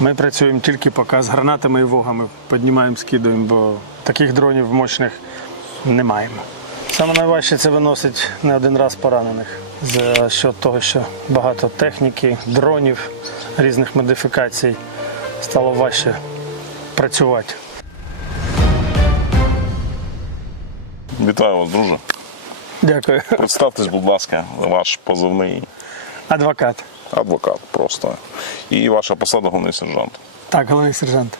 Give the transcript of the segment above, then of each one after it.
Ми працюємо тільки поки з гранатами і вогами піднімаємо, скидуємо, бо таких дронів мощних не маємо. Саме найважче це виносить не один раз поранених. За що того, що багато техніки, дронів, різних модифікацій стало важче працювати. Вітаю вас, друже. Дякую. Представтесь, будь ласка, ваш позивний Адвокат. Адвокат просто. І ваша посада головний сержант. Так, головний сержант.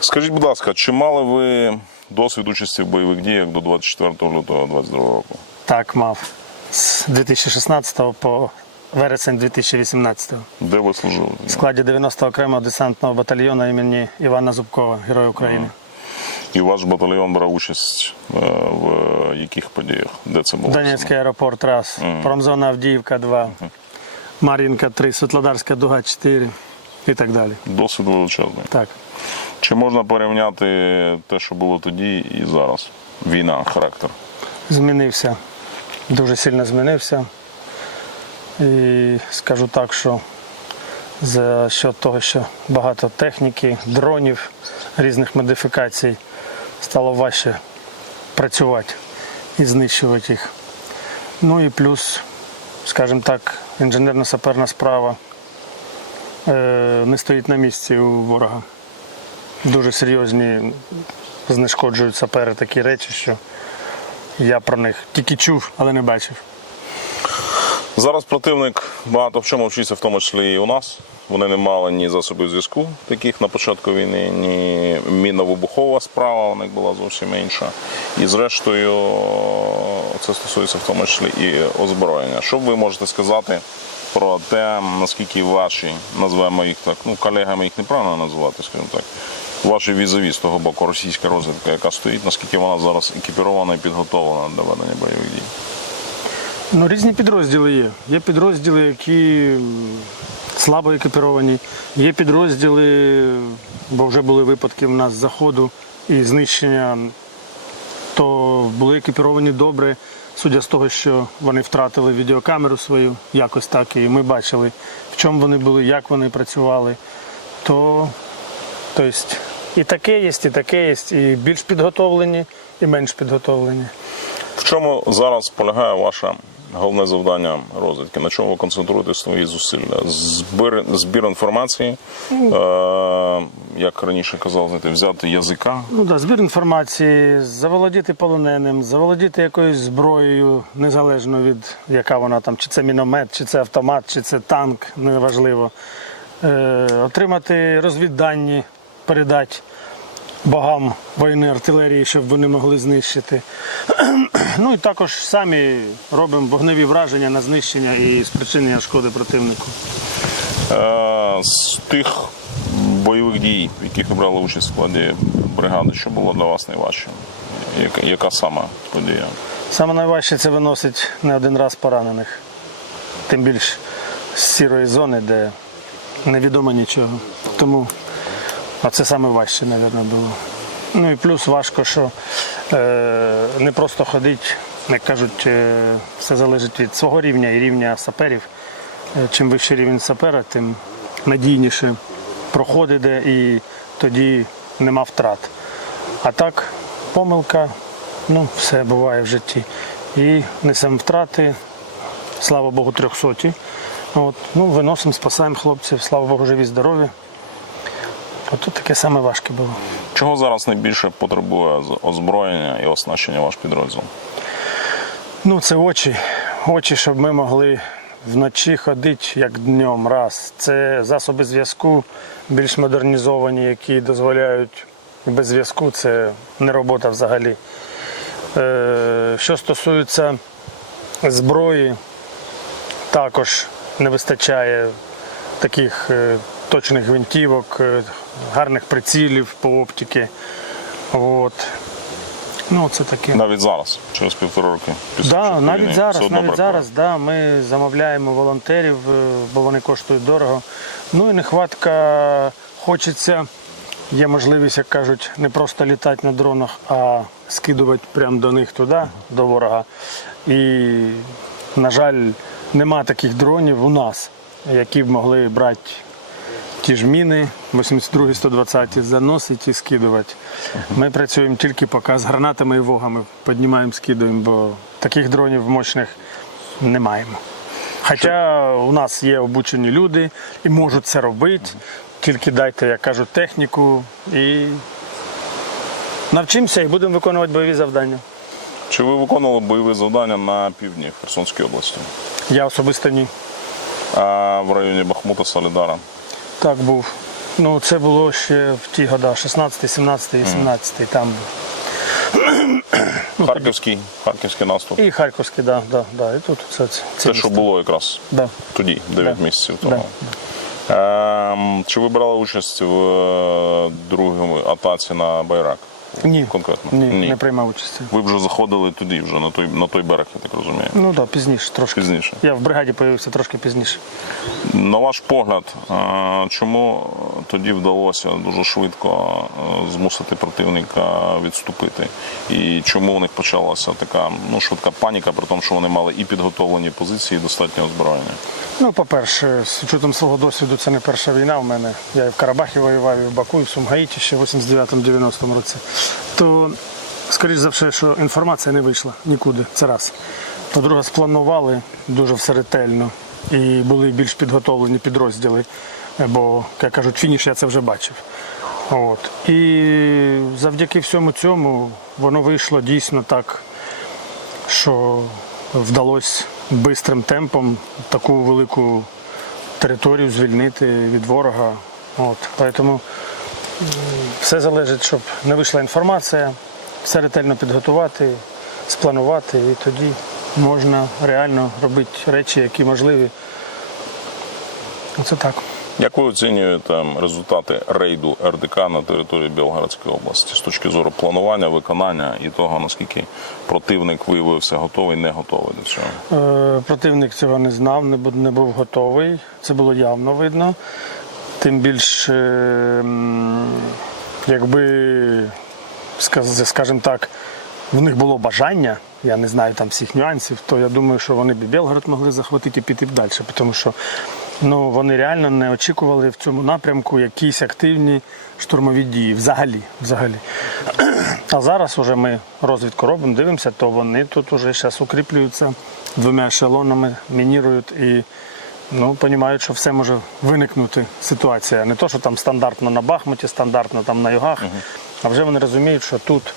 Скажіть, будь ласка, чи мали ви досвід участі в бойових діях до 24 лютого 2022 року? Так, мав. З 2016 по вересень 2018 Де ви служили? в складі 90-го окремого десантного батальйону імені Івана Зубкова, Героя України. І ваш батальйон брав участь е, в яких подіях? Де це було? Донецький аеропорт раз, промзона Авдіївка 2, Мар'їнка 3, Світлодарська дуга 4 і так далі. Досвід величезний. Так. Чи можна порівняти те, що було тоді і зараз? Війна, характер. Змінився. Дуже сильно змінився. І скажу так, що за що того, що багато техніки, дронів, різних модифікацій стало важче працювати і знищувати їх. Ну і плюс, скажімо так, інженерно-саперна справа е, не стоїть на місці у ворога. Дуже серйозні знешкоджують сапери такі речі, що я про них тільки чув, але не бачив. Зараз противник багато в чому вчиться, в тому числі і у нас. Вони не мали ні засобів зв'язку, таких на початку війни, ні мінно-вибухова справа, у них була зовсім інша. І зрештою, це стосується в тому числі і озброєння. Що ви можете сказати про те, наскільки ваші, назвемо їх так, ну колегами їх неправильно називати, скажімо так, ваші візові з того боку російська розвідка, яка стоїть, наскільки вона зараз екіпірована і підготовлена для ведення бойових дій? Ну, різні підрозділи є. Є підрозділи, які слабо екіпіровані, є підрозділи, бо вже були випадки в нас заходу і знищення, то були екіпіровані добре, судя з того, що вони втратили відеокамеру свою, якось так, і ми бачили, в чому вони були, як вони працювали. То, то есть, і таке є, і таке є, і більш підготовлені, і менш підготовлені. В чому зараз полягає ваше головне завдання розвідки? На чому ви концентруєте свої зусилля? Збір, збір інформації, е, як раніше казав, знаєте, взяти язика. Ну да, збір інформації, заволодіти полоненим, заволодіти якоюсь зброєю, незалежно від яка вона там, чи це міномет, чи це автомат, чи це танк, неважливо. Е, отримати розвіддані, передати богам воєнної артилерії, щоб вони могли знищити. Ну і також самі робимо вогневі враження на знищення і спричинення шкоди противнику. Е, з тих бойових дій, в яких ви брали участь в складі бригади, що було для вас найважче? Яка, яка саме подія? Саме найважче це виносить не один раз поранених. Тим більш з сірої зони, де невідомо нічого. Тому це саме важче, мабуть, було. Ну і плюс важко, що е, не просто ходить, як кажуть, е, все залежить від свого рівня і рівня саперів. Е, Чим вищий рівень сапера, тим надійніше проходить і тоді нема втрат. А так, помилка, ну, все буває в житті. І несемо втрати, слава Богу, трьохсоті. От, ну, виносимо, спасаємо хлопців, слава Богу, живі, здорові. От тут таке саме важке було. Чого зараз найбільше потребує озброєння і оснащення ваш підрозділ? Ну, це очі. Очі, щоб ми могли вночі ходити як днем. Раз. Це засоби зв'язку більш модернізовані, які дозволяють без зв'язку, це не робота взагалі. Е, що стосується зброї, також не вистачає таких е, точних гвинтівок, е, гарних прицілів по оптиці. От. Ну, це таке. Навіть зараз, через півтора роки. після Да, навіть війни, зараз, навіть бракує. зараз, да, ми замовляємо волонтерів, е, бо вони коштують дорого. Ну і нехватка хочеться, є можливість, як кажуть, не просто літати на дронах, а скидувати прямо до них туди, до ворога. І, на жаль, нема таких дронів у нас, які б могли брати ті ж міни 82 120 заносити і скидувати. Ми працюємо тільки поки з гранатами і вогами піднімаємо, скидуємо, бо таких дронів мощних не маємо. Хоча у нас є обучені люди і можуть це робити, тільки дайте, як кажуть, техніку і навчимося і будемо виконувати бойові завдання. Чи ви виконували бойові завдання на півдні Херсонської області? Я особисто ні. А в районі Бахмута, Солідара? Так був. Ну, це було ще в ті года, 16, 17, 18, там. Харківський, Харківський наступ. І Харківський, да, да, да. І тут це, це, Те, що було якраз Да. тоді, 9 Да. місяців тому. Ем, чи ви брали участь в е, другому атаці на Байрак? Ні. Конкретно? Ні, не приймав участі. Ви вже заходили тоді, вже на той, на той берег, я так розумію. Ну так, да, пізніше трошки. Пізніше. Я в бригаді з'явився трошки пізніше. На ваш погляд, е, чому тоді вдалося дуже швидко е, змусити противника відступити? І чому у них почалася така ну, швидка паніка, при тому, що вони мали і підготовлені позиції, і достатньо озброєння? Ну, по-перше, з учетом свого досвіду, це не перша війна в мене. Я і в Карабахі воював, і в Баку, і в Сумгаїті ще в 89-90 році. То, скоріш за все, що інформація не вийшла нікуди. Це раз. По-друге, спланували дуже все ретельно і були більш підготовлені підрозділи. Бо, як кажуть, фініш я це вже бачив. От. І завдяки всьому цьому воно вийшло дійсно так що вдалося бистрим темпом таку велику територію звільнити від ворога. Тому все залежить, щоб не вийшла інформація, все ретельно підготувати, спланувати, і тоді можна реально робити речі, які можливі. Оце так. Як ви оцінюєте результати рейду РДК на території Білгородської області з точки зору планування, виконання і того, наскільки противник виявився готовий, не готовий до цього? Е, Противник цього не знав, не був, не був готовий. Це було явно видно. Тим більше, якби, скажімо так, в них було бажання, я не знаю там всіх нюансів, то я думаю, що вони б Белгород могли захватити і піти б далі. Тому що ну, вони реально не очікували в цьому напрямку якісь активні штурмові дії. Взагалі. взагалі. А зараз вже ми розвідку робимо, дивимося, то вони тут вже зараз укріплюються двома ешелонами, мінірують і ну, розуміють, що все може виникнути ситуація. Не то, що там стандартно на Бахмуті, стандартно там на югах, а вже вони розуміють, що тут.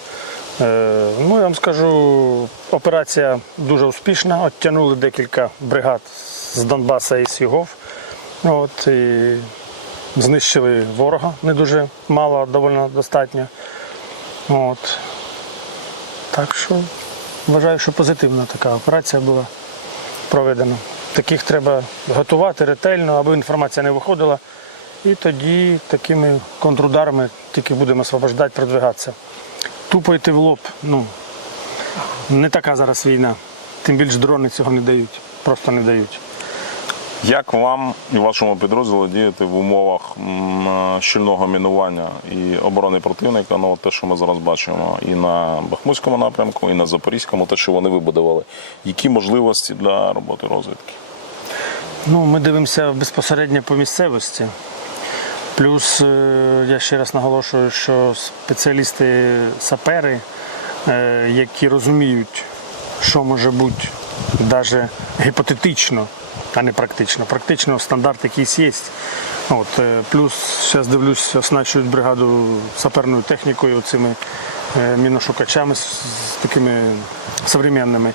Е, Ну, я вам скажу, операція дуже успішна. Оттягнули декілька бригад з Донбаса і з Югов. От, і знищили ворога не дуже мало, а доволі достатньо. От. Так що вважаю, що позитивна така операція була проведена. Таких треба готувати ретельно, аби інформація не виходила. І тоді такими контрударами тільки будемо освобождати, продвигатися. Тупо йти в лоб. Ну, не така зараз війна. Тим більше дрони цього не дають. Просто не дають. Як вам і вашому підрозділу діяти в умовах щільного мінування і оборони противника? Ну, от те, що ми зараз бачимо і на Бахмутському напрямку, і на Запорізькому, те, що вони вибудували. Які можливості для роботи розвідки? Ну, ми дивимося безпосередньо по місцевості. Плюс е, я ще раз наголошую, що спеціалісти сапери, е, які розуміють, що може бути навіть гіпотетично, а не практично. Практично стандарт якийсь є. От, е, плюс зараз дивлюсь, оснащують бригаду саперною технікою, цими міношукачами з такими современними.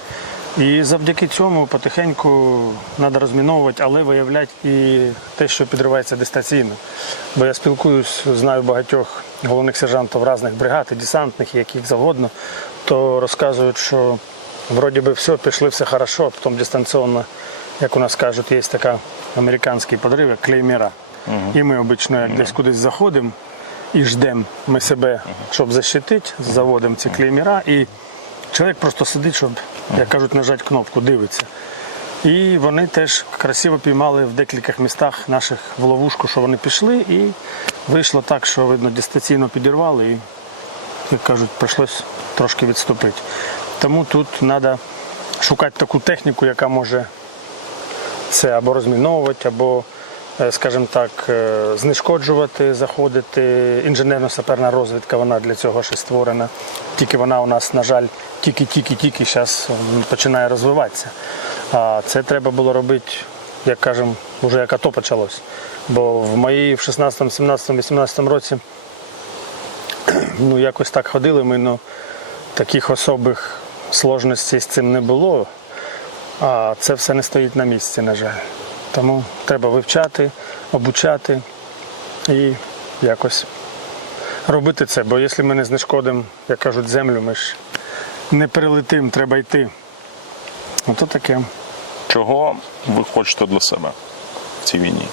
І завдяки цьому потихеньку треба розміновувати, але виявляти і те, що підривається дистанційно. Бо я спілкуюсь, знаю багатьох головних сержантів різних бригад, і десантних, і яких завгодно, то розказують, що вроді би все, пішли все хорошо, а потім дистанційно, як у нас кажуть, є така американський подрив, як клеймера. І ми обично як десь кудись заходимо і ждемо ми себе, щоб защитити, заводимо ці клеймера, і чоловік просто сидить, щоб, як кажуть, нажати кнопку, дивиться. І вони теж красиво піймали в декількох містах наших в ловушку, що вони пішли, і вийшло так, що видно, дистанційно підірвали, і, як кажуть, прийшлось трошки відступити. Тому тут треба шукати таку техніку, яка може це або розміновувати, або скажімо так, е, знешкоджувати, заходити. Інженерно-саперна розвідка, вона для цього ще створена. Тільки вона у нас, на жаль, тільки-тільки-тільки зараз починає розвиватися. А це треба було робити, як кажемо, вже як АТО почалось. Бо в моїй в 16, 17, 18 році ну, якось так ходили ми, ну, таких особих сложностей з цим не було. А це все не стоїть на місці, на жаль. Тому треба вивчати, обучати і якось робити це. Бо якщо ми не знешкодимо, як кажуть, землю, ми ж не перелетимо, треба йти. Ото таке. Чого ви хочете для себе в цій війні?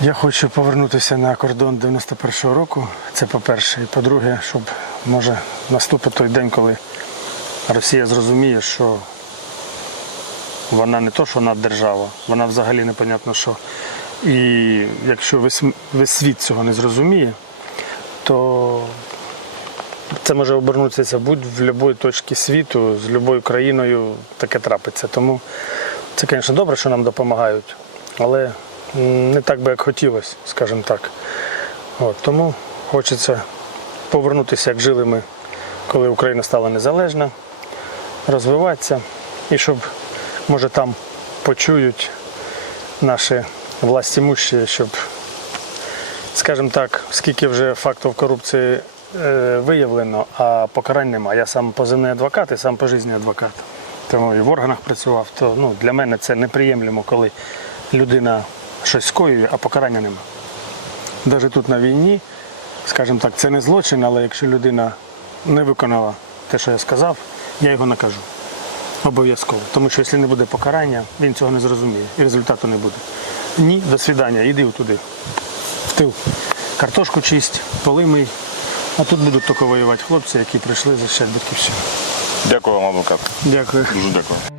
Я хочу повернутися на кордон 91-го року. Це по-перше. І по-друге, щоб може наступить той день, коли Росія зрозуміє, що вона не то, що наддержава, вона взагалі непонятно що. І якщо весь, весь світ цього не зрозуміє, то це може обернутися будь в будь-якій точці світу, з будь-якою країною таке трапиться. Тому це, звісно, добре, що нам допомагають, але не так би, як хотілося, скажімо так. От, тому хочеться повернутися, як жили ми, коли Україна стала незалежна, розвиватися і щоб, може, там почують наші власті мущі, щоб, скажімо так, скільки вже фактів корупції е, виявлено, а покарань немає. Я сам позивний адвокат і сам пожизнний адвокат. Тому і в органах працював, то ну, для мене це неприємлемо, коли людина щось скоює, а покарання немає. Навіть тут на війні, скажімо так, це не злочин, але якщо людина не виконала те, що я сказав, я його накажу. Обов'язково. Тому що якщо не буде покарання, він цього не зрозуміє і результату не буде. Ні, до свидання, іди туди, в тил. Картошку чисть, поли мий. А тут будуть тільки воювати хлопці, які прийшли захищати батьківщину. Дякую вам, адвокат. Дякую. Дуже дякую.